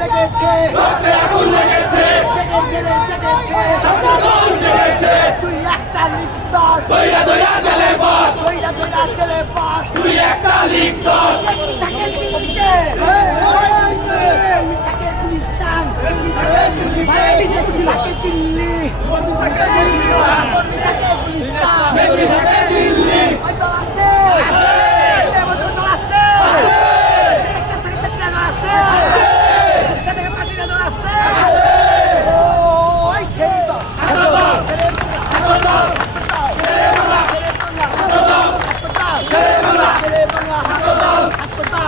লেগেছে। রক্তে আগুন লেগেছে। জেগেছে রে জেগেছে ছাত্রদল জেগেছে তুই একটা লিপ্তর। দইরা দইরা জেলে পর দইরা দইরা চলে পর তুই একটা দল তাকে দিল্লিতে তাকে গুলিস্তান তাকে দিল্লি তাকে গুলিস্তান বেবি থাকে শেরে বাংলা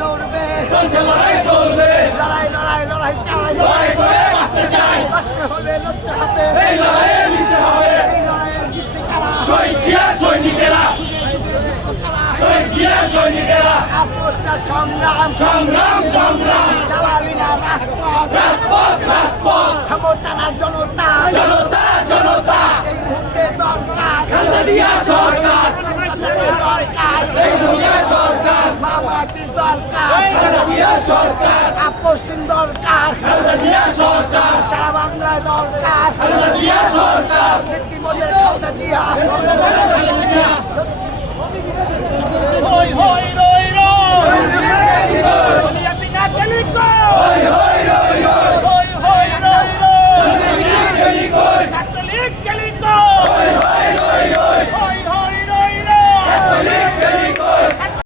লড়বে। চলছে লড়াই চলবে। লড়াই লড়াই লড়াই চাই। লড়াই করে বাঁচতে চাই। বাঁচতে হবে লড়তে হবে। এই লড়াইয়ে জিততে হবে। এই লড়াইয়ে জিতবে কারা? শহীদ জিয়ার সৈনিকেরা। যুগে যুগে জিতবে কারা? শহীদ জিয়ার সৈনিকেরা। আপোষটা সংগ্রাম। সংগ্রাম সংগ্রাম। দালালি না রাজপথ। রাজপথ রাজপথ। ক্ষমতা না জনতা। জনতা জনতা। এই মুহূর্তে দরকার। খালেদা সরকার। এই দুনিয়া সরকার সরকার। আপোষহীন দরকার। সরকার। সারা বাংলায় দরকার। সরকার। নেত্রীমন্ডলের খালেদা জিয়া।